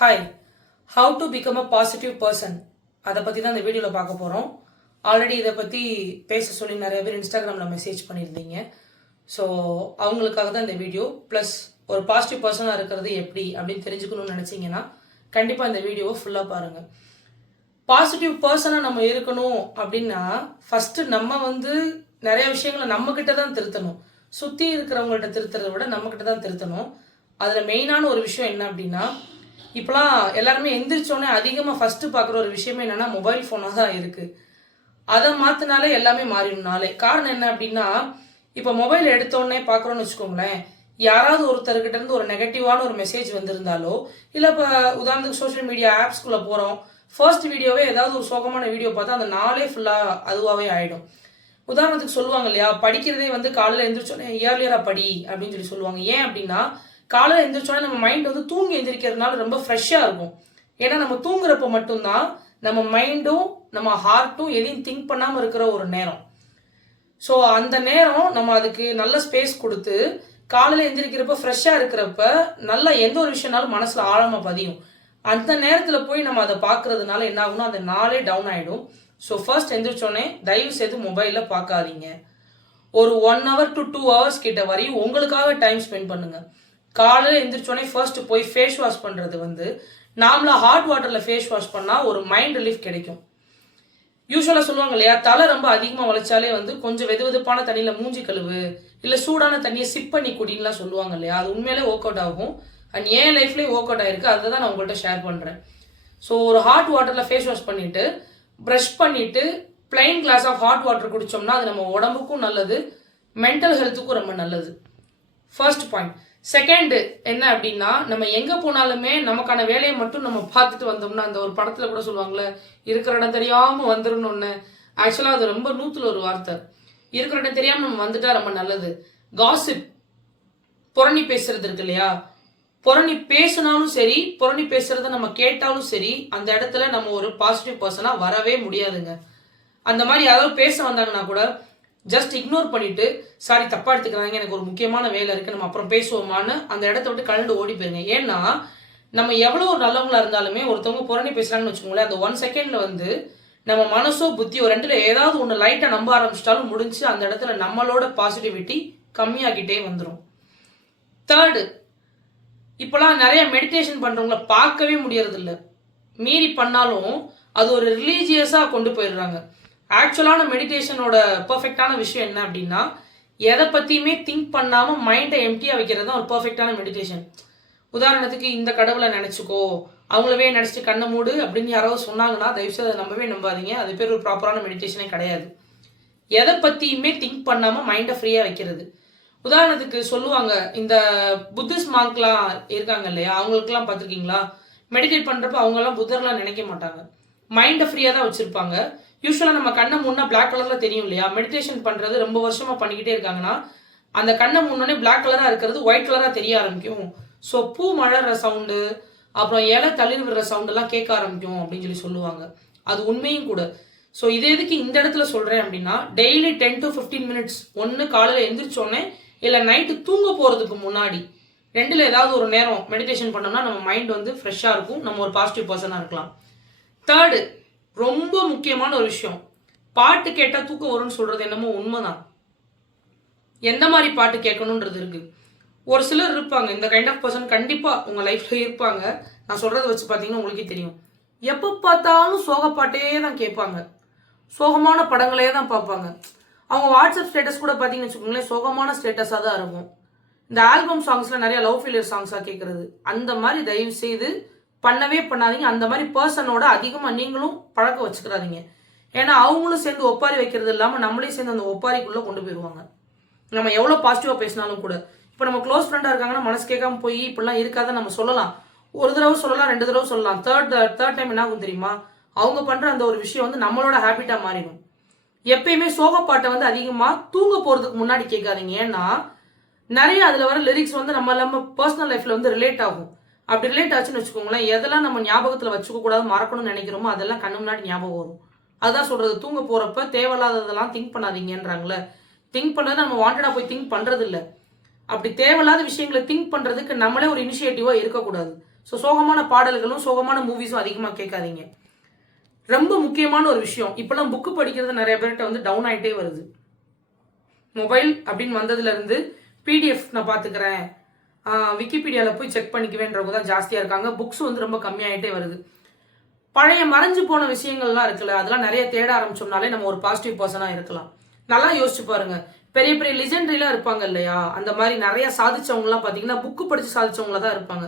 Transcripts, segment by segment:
Hi, how to become a positive person அதை பற்றி தான் இந்த வீடியோவில் பார்க்க போகிறோம். ஆல்ரெடி இதை பற்றி பேச சொல்லி நிறைய பேர் இன்ஸ்டாகிராமில் மெசேஜ் பண்ணியிருந்தீங்க. ஸோ அவங்களுக்காக தான் இந்த வீடியோ. ப்ளஸ் ஒரு பாசிட்டிவ் பர்சனாக இருக்கிறது எப்படி அப்படின்னு தெரிஞ்சுக்கணும்னு நினச்சிங்கன்னா கண்டிப்பாக இந்த வீடியோவை ஃபுல்லாக பாருங்கள். பாசிட்டிவ் பர்சனாக நம்ம இருக்கணும் அப்படின்னா ஃபஸ்ட்டு நம்ம நிறைய விஷயங்களை நம்மக்கிட்ட தான் திருத்தணும். சுற்றி இருக்கிறவங்கள்ட்ட திருத்துறதை விட நம்மக்கிட்ட தான் திருத்தணும். அதில் மெயினான ஒரு விஷயம் என்ன அப்படின்னா, இப்போலாம் எல்லாருமே எந்திரிச்சோன்னே அதிகமாக ஃபஸ்ட்டு பார்க்குற ஒரு விஷயமே என்னென்னா மொபைல் ஃபோனாக தான் இருக்குது. அதை மாற்றினாலே எல்லாமே மாறிடும்னாலே. காரணம் என்ன அப்படின்னா, இப்போ மொபைல் எடுத்தோடனே பார்க்குறோன்னு வச்சுக்கோங்களேன், யாராவது ஒருத்தர்கிட்ட இருந்து ஒரு நெகட்டிவான ஒரு மெசேஜ் வந்திருந்தாலோ, இல்லை இப்போ உதாரணத்துக்கு சோஷியல் மீடியா ஆப்ஸ்குள்ளே போகிறோம், ஃபர்ஸ்ட் வீடியோவே ஏதாவது ஒரு சோகமான வீடியோ பார்த்தா அந்த நாளே ஃபுல்லாக அதுவாகவே ஆகிடும். உதாரணத்துக்கு சொல்லுவாங்க இல்லையா, படிக்கிறதே காலையில் எழுந்திரிச்சோன்னே இயர்லியராக படி அப்படின்னு சொல்லுவாங்க. ஏன் அப்படின்னா, காலையில் எழுந்திரிச்சோன்னே நம்ம மைண்ட் தூங்கி எழுந்திரிக்கிறதுனால ரொம்ப ஃப்ரெஷ்ஷாக இருக்கும். ஏன்னா நம்ம தூங்குறப்ப மட்டும்தான் நம்ம மைண்டும் நம்ம ஹார்ட்டும் எதையும் திங்க் பண்ணாமல் இருக்கிற ஒரு நேரம். ஸோ அந்த நேரம் நம்ம அதுக்கு நல்ல ஸ்பேஸ் கொடுத்து காலையில் எழுந்திரிக்கிறப்ப ஃப்ரெஷ்ஷாக இருக்கிறப்ப நல்லா எந்த ஒரு விஷயம்னாலும் மனசில் ஆழமாக பதியும். அந்த நேரத்தில் போய் நம்ம அதை பார்க்கறதுனால என்ன ஆகும்னா அந்த நாளே டவுன் ஆகிடும். ஸோ ஃபர்ஸ்ட் எழுந்திரிச்சோடனே தயவு செய்து மொபைலில் பார்க்காதீங்க. ஒரு 1 hour to 2 hours கிட்ட வரையும் உங்களுக்காக டைம் ஸ்பெண்ட் பண்ணுங்கள். காலையில் எழுந்திரிச்சோடனே ஃபர்ஸ்ட் போய் ஃபேஸ் வாஷ் பண்ணுறது நாமளாக ஹாட் வாட்டரில் ஃபேஸ் வாஷ் பண்ணால் ஒரு மைண்ட் ரிலீஃப் கிடைக்கும். யூஸ்வலாக சொல்லுவாங்க இல்லையா, தலை ரொம்ப அதிகமாக வளைச்சாலே கொஞ்சம் வெதுவெதுப்பான தண்ணியில் மூஞ்சி கழுவு, இல்லை சூடான தண்ணியை சிப் பண்ணி குடின்லாம் சொல்லுவாங்க இல்லையா, அது உண்மையிலே ஒர்க் அவுட் ஆகும். அண்ட் என் லைஃப்லேயே ஒர்க் அவுட் ஆகிருக்கு. அதை தான் நான் உங்கள்கிட்ட ஷேர் பண்ணுறேன். ஸோ ஒரு ஹாட் வாட்டரில் ஃபேஸ் வாஷ் பண்ணிவிட்டு ப்ரஷ் பண்ணிவிட்டு plain glass of hot water குடித்தோம்னா அது நம்ம உடம்புக்கும் நல்லது, மென்டல் ஹெல்த்துக்கும் ரொம்ப நல்லது. First point. செகண்டு என்ன அப்படின்னா, நம்ம எங்கே போனாலுமே நமக்கான வேலையை மட்டும் நம்ம பார்த்துட்டு வந்தோம்னா, அந்த ஒரு படத்தில் கூட சொல்லுவாங்களே, இருக்கிற இடம் தெரியாமல் வந்துடணும்னு. ஆக்சுவலாக அது ரொம்ப 100ல் ஒரு வார்த்தை. இருக்கிற இடம் தெரியாமல் நம்ம வந்துட்டா ரொம்ப நல்லது. காசிப், புரணி பேசுறது இருக்கு இல்லையா, புரணி பேசினாலும் சரி, புரணி பேசுறத நம்ம கேட்டாலும் சரி, அந்த இடத்துல நம்ம ஒரு பாசிட்டிவ் பர்சனாக வரவே முடியாதுங்க. அந்த மாதிரி யாராவது பேச வந்தாங்கன்னா கூட ஜஸ்ட் இக்னோர் பண்ணிட்டு, சாரி தப்பா எடுத்துக்கிறாங்க, எனக்கு ஒரு முக்கியமான வேலை இருக்கு, நம்ம அப்புறம் பேசுவோமான்னு அந்த இடத்த விட்டு கலந்து ஓடி போயிருங்க. ஏன்னா நம்ம எவ்வளோ ஒரு நல்லவங்களா இருந்தாலுமே ஒருத்தவங்க புரணி பேசுறாங்கன்னு வச்சுக்கோங்களேன், அந்த 1 செகண்ட்ல நம்ம மனசோ புத்தியோ ரெண்டுல ஏதாவது ஒன்று லைட்டாக நம்ப ஆரம்பிச்சிட்டாலும் முடிஞ்சு அந்த இடத்துல நம்மளோட பாசிட்டிவிட்டி கம்மியாகிட்டே வந்துடும். தேர்டு, இப்போலாம் நிறைய மெடிடேஷன் பண்றவங்கள பார்க்கவே முடியறதில்ல. மீறி பண்ணாலும் அது ஒரு ரிலீஜியஸாக கொண்டு போயிடுறாங்க. ஆக்சுவலான மெடிடேஷனோட பர்ஃபெக்டான விஷயம் என்ன அப்படின்னா, எதை பற்றியுமே திங்க் பண்ணாமல் மைண்டை எம்டியாக வைக்கிறது தான் ஒரு பர்ஃபெக்டான மெடிடேஷன். உதாரணத்துக்கு இந்த கடவுளை நினச்சிக்கோ, அவங்களவே நினச்சிட்டு கண்ணை மூடு அப்படின்னு யாராவது சொன்னாங்கன்னா தயவுசெய்து அதை நம்பவே நம்பாதீங்க. அது பேர் ஒரு ப்ராப்பரான மெடிடேஷனே கிடையாது. எதை பற்றியுமே திங்க் பண்ணாமல் மைண்டை ஃப்ரீயாக வைக்கிறது. உதாரணத்துக்கு சொல்லுவாங்க, இந்த புத்திஸ்ட் மார்க்லாம் இருக்காங்க இல்லையா, அவங்களுக்குலாம் பார்த்துருக்கீங்களா, மெடிடேட் பண்ணுறப்ப அவங்கெல்லாம் புத்தர்லாம் நினைக்க மாட்டாங்க, மைண்டை ஃப்ரீயாக தான் வச்சுருப்பாங்க. யூஸ்வலாக நம்ம கண்ணை முன்னா பிளாக் கலரில் தெரியும் இல்லையா, மெடிடேஷன் பண்ணுறது ரொம்ப வருஷமாக பண்ணிக்கிட்டே இருக்காங்கன்னா அந்த கண்ணை முன்னே பிளாக் கலராக இருக்கிறது ஒயிட் கலராக தெரிய ஆரம்பிக்கும். ஸோ பூ மழற சவுண்டு, அப்புறம் இலை தளிர் விடுற சவுண்டெல்லாம் கேட்க ஆரம்பிக்கும் அப்படின்னு சொல்லுவாங்க. அது உண்மையும் கூட. ஸோ இது எதுக்கு இந்த இடத்துல சொல்கிறேன் அப்படின்னா, டெய்லி 10 to 15 minutes, ஒன்று காலையில் எழுந்திரிச்சோடனே இல்லை நைட்டு தூங்க போகிறதுக்கு முன்னாடி, ரெண்டில் ஏதாவது ஒரு நேரம் மெடிடேஷன் பண்ணோம்னா நம்ம மைண்ட் ஃப்ரெஷ்ஷாக இருக்கும், நம்ம ஒரு பாசிட்டிவ் பர்சனாக இருக்கலாம். தேர்டு, ரொம்ப முக்கியமான ஒரு விஷயம், பாட்டு கேட்டால் தூக்கம் வரும்னு சொல்கிறது என்னமோ உண்மைதான். எந்த மாதிரி பாட்டு கேட்கணுன்றது இருக்கு. ஒரு சிலர் இருப்பாங்க, இந்த கைண்ட் ஆஃப் பர்சன் கண்டிப்பாக உங்கள் லைஃப்பில் இருப்பாங்க. நான் சொல்கிறத வச்சு பார்த்தீங்கன்னா உங்களுக்கே தெரியும். எப்போ பார்த்தாலும் சோக பாட்டே தான் கேட்பாங்க, சோகமான படங்களே தான் பார்ப்பாங்க. அவங்க வாட்ஸ்அப் ஸ்டேட்டஸ் கூட பார்த்தீங்கன்னு வச்சுக்கோங்களேன், சோகமான ஸ்டேட்டஸாக தான் இருக்கும். இந்த ஆல்பம் சாங்ஸில் நிறைய லவ் ஃபெயிலியர் சாங்ஸாக கேட்குறது, அந்த மாதிரி தயவு செய்து பண்ணவே பண்ணாதீங்க. அந்த மாதிரி பர்சனோட அதிகமாக நீங்களும் பழக்கம் வச்சுக்கிறாதீங்க. ஏன்னா அவங்களும் சேர்ந்து ஒப்பாரி வைக்கிறது இல்லாமல் நம்மளே சேர்ந்து அந்த ஒப்பாரிக்குள்ளே கொண்டு போயிடுவாங்க. நம்ம எவ்வளோ பாசிட்டிவாக பேசினாலும் கூட, இப்போ நம்ம க்ளோஸ் ஃப்ரெண்டாக இருக்காங்கன்னா மனசு கேட்காம போய் இப்படிலாம் இருக்காத நம்ம சொல்லலாம். ஒரு தடவை சொல்லலாம், 2 தடவை சொல்லலாம். தேர்ட் டைம் என்ன ஆகும் தெரியுமா, அவங்க பண்ணுற அந்த ஒரு விஷயம் நம்மளோட ஹேபிட்டாக மாறிடும். எப்பயுமே சோகப்பாட்டை அதிகமாக தூங்க போகிறதுக்கு முன்னாடி கேட்காதீங்க. ஏன்னா நிறைய அதில் வர லிரிக்ஸ் நம்ம பர்சனல் லைஃப்பில் ரிலேட் ஆகும். அப்படி ரிலேட் ஆச்சுன்னு வச்சுக்கோங்களேன், எதெல்லாம் நம்ம ஞாபகத்தில் வச்சுக்க கூடாது, மறக்கணும்னு நினைக்கிறோமோ அதெல்லாம் கண்ணு முன்னாடி ஞாபகம் வரும். அதான் சொல்றது, தூங்க போறப்ப தேவையில்லாததெல்லாம் திங்க் பண்ணாதீங்கன்றாங்களே. திங்க் பண்ணது நம்ம வாண்டடா போய் திங்க் பண்றது இல்லை. அப்படி தேவையில்லாத விஷயங்களை திங்க் பண்றதுக்கு நம்மளே ஒரு இனிஷியேட்டிவா இருக்கக்கூடாது. ஸோ சோகமான பாடல்களும் சோகமான மூவிஸும் அதிகமாக கேட்காதீங்க. ரொம்ப முக்கியமான ஒரு விஷயம், இப்போலாம் புக்கு படிக்கிறது நிறைய பேர்கிட்ட வந்து டவுன் ஆகிட்டே வருது. மொபைல் அப்படின்னு வந்ததுலேருந்து பிடிஎஃப் நான் பார்த்துக்கிறேன், விக்கிபீடியாவில் போய் செக் பண்ணிக்குவேன்றவங்க தான் ஜாஸ்தியாக இருக்காங்க. புக்ஸ் வந்து ரொம்ப கம்மியாகிட்டே வருது. பழைய மறைஞ்சு போன விஷயங்கள்லாம் இருக்குல்ல, அதெல்லாம் நிறைய தேட ஆரம்பிச்சோம்னாலே நம்ம ஒரு பாசிட்டிவ் பர்சனாக இருக்கலாம். நல்லா யோசிச்சு பாருங்க, பெரிய பெரிய லிஜெண்டரிலாம் இருப்பாங்க இல்லையா, அந்த மாதிரி நிறைய சாதிச்சவங்கலாம் பார்த்தீங்கன்னா புக்கு படித்து சாதிச்சவங்கள தான் இருப்பாங்க.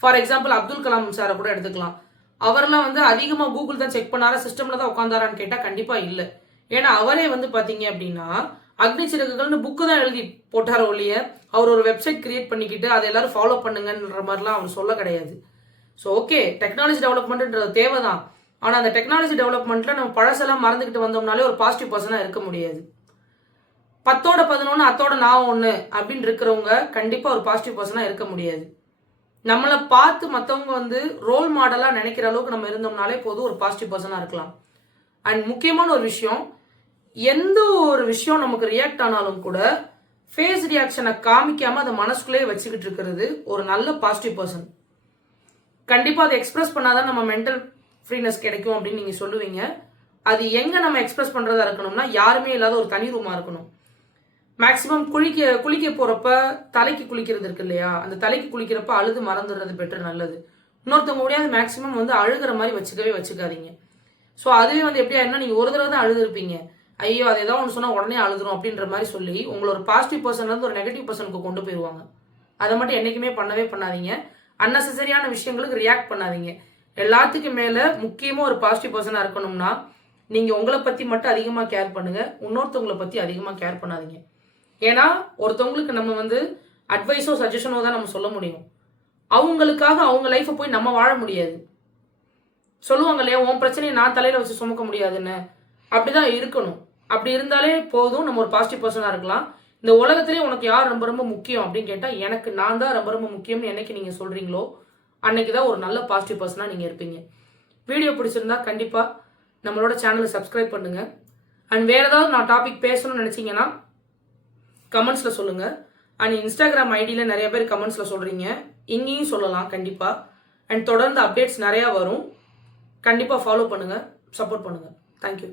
ஃபார் எக்ஸாம்பிள் அப்துல் கலாம் சாரை கூட எடுத்துக்கலாம். அவரெல்லாம் வந்து அதிகமாக கூகுள் தான் செக் பண்ணாரா, சிஸ்டமில் தான் உட்காந்தாரான்னு கேட்டால் கண்டிப்பாக இல்லை. ஏன்னா அவரே வந்து பார்த்தீங்க அப்படின்னா அக்னி சிறகுகள்னு புக்கு தான் எழுதி போட்டார ஒழிய அவர் ஒரு வெப்சைட் கிரியேட் பண்ணிக்கிட்டு அதை எல்லாரும் ஃபாலோ பண்ணுங்கன்ற மாதிரிலாம் அவர் சொல்ல கிடையாது. ஸோ ஓகே, டெக்னாலஜி டெவலப்மெண்ட்ன்றது தேவை தான். ஆனால் அந்த டெக்னாலஜி டெவலப்மெண்ட்டில் நம்ம பழசெல்லாம் மறந்துக்கிட்டு வந்தோம்னாலே ஒரு பாசிட்டிவ் பர்சனாக இருக்க முடியாது. 10ஓட 11 அத்தோட நான் 1 அப்படின்னு இருக்கிறவங்க கண்டிப்பாக ஒரு பாசிட்டிவ் பர்சனாக இருக்க முடியாது. நம்மளை பார்த்து மற்றவங்க வந்து ரோல் மாடலாக நினைக்கிற அளவுக்கு நம்ம இருந்தோம்னாலே போதும், ஒரு பாசிட்டிவ் பர்சனாக இருக்கலாம். அண்ட் முக்கியமான ஒரு விஷயம், எந்த ஒரு விஷயம் நமக்கு ரியாக்ட் ஆனாலும் கூட ஃபேஸ் ரியாக்ஷனை காமிக்காமல் அதை மனசுக்குள்ளேயே வச்சுக்கிட்டு இருக்கிறது ஒரு நல்ல பாசிட்டிவ் பர்சன். கண்டிப்பாக அதை எக்ஸ்பிரஸ் பண்ணாதான் நம்ம மென்டல் ஃப்ரீனஸ் கிடைக்கும் அப்படின்னு நீங்கள் சொல்லுவீங்க. அது எங்கே நம்ம எக்ஸ்பிரஸ் பண்ணுறதா இருக்கணும்னா யாருமே இல்லாத ஒரு தனி ரூமாக இருக்கணும். மேக்ஸிமம் குளிக்க போகிறப்ப தலைக்கு குளிக்கிறது இருக்கு இல்லையா, அந்த தலைக்கு குளிக்கிறப்ப அழுது மறந்துடுறது பெட்டர், நல்லது. இன்னொருத்தவங்க முடியாது மேக்ஸிமம் வந்து அழுகிற மாதிரி வச்சுக்காதீங்க. ஸோ அதுவே வந்து எப்படி ஆயிருந்தா நீங்கள் ஒரு தடவை தான் அழுதுருப்பீங்க, ஐயோ அது ஏதாவது ஒன்று சொன்னால் உடனே அழுதுரும் அப்படின்ற மாதிரி சொல்லி உங்களை ஒரு பாசிட்டிவ் பர்சன்லேருந்து ஒரு நெகட்டிவ் பர்சனுக்கு கொண்டு போயிடுவாங்க. அதை மட்டும் என்றைக்குமே பண்ணவே பண்ணாதீங்க. அன்னெசரியான விஷயங்களுக்கு ரியாக்ட் பண்ணாதீங்க. எல்லாத்துக்கும் மேலே முக்கியமாக ஒரு பாசிட்டிவ் பர்சனாக இருக்கணும்னா நீங்கள் உங்களை பற்றி மட்டும் அதிகமாக கேர் பண்ணுங்கள், இன்னொருத்தவங்களை பற்றி அதிகமாக கேர் பண்ணாதீங்க. ஏன்னா ஒருத்தவங்களுக்கு நம்ம வந்து அட்வைஸோ சஜஷனோ தான் நம்ம சொல்ல முடியும். அவங்களுக்காக அவங்க லைஃப்பை போய் நம்ம வாழ முடியாது. சொல்லுவாங்க இல்லையா, உன் பிரச்சனையை நான் தலையில் வச்சு சுமக்க முடியாதுன்னு. அப்படிதான் இருக்கணும். அப்படி இருந்தாலே போதும், நம்ம ஒரு பாசிட்டிவ் பர்சனாக இருக்கலாம். இந்த உலகத்திலே உனக்கு யார் ரொம்ப ரொம்ப முக்கியம் அப்படின்னு கேட்டால் எனக்கு நான் தான் ரொம்ப ரொம்ப முக்கியம்னு என்னைக்கு நீங்கள் சொல்கிறீங்களோ அன்னைக்கு தான் ஒரு நல்ல பாசிட்டிவ் பர்சனாக நீங்கள் இருப்பீங்க. வீடியோ பிடிச்சிருந்தா கண்டிப்பாக நம்மளோட சேனலை சப்ஸ்கிரைப் பண்ணுங்கள். அண்ட் வேறு ஏதாவது நான் டாபிக் பேசணும்னு நினச்சிங்கன்னா கமெண்ட்ஸில் சொல்லுங்கள். அண்ட் இன்ஸ்டாகிராம் ஐடியில் நிறைய பேர் கமெண்ட்ஸில் சொல்கிறீங்க, இங்கேயும் சொல்லலாம் கண்டிப்பாக. அண்ட் தொடர்ந்து அப்டேட்ஸ் நிறையா வரும், கண்டிப்பாக ஃபாலோ பண்ணுங்கள், சப்போர்ட் பண்ணுங்கள். தேங்க்யூ.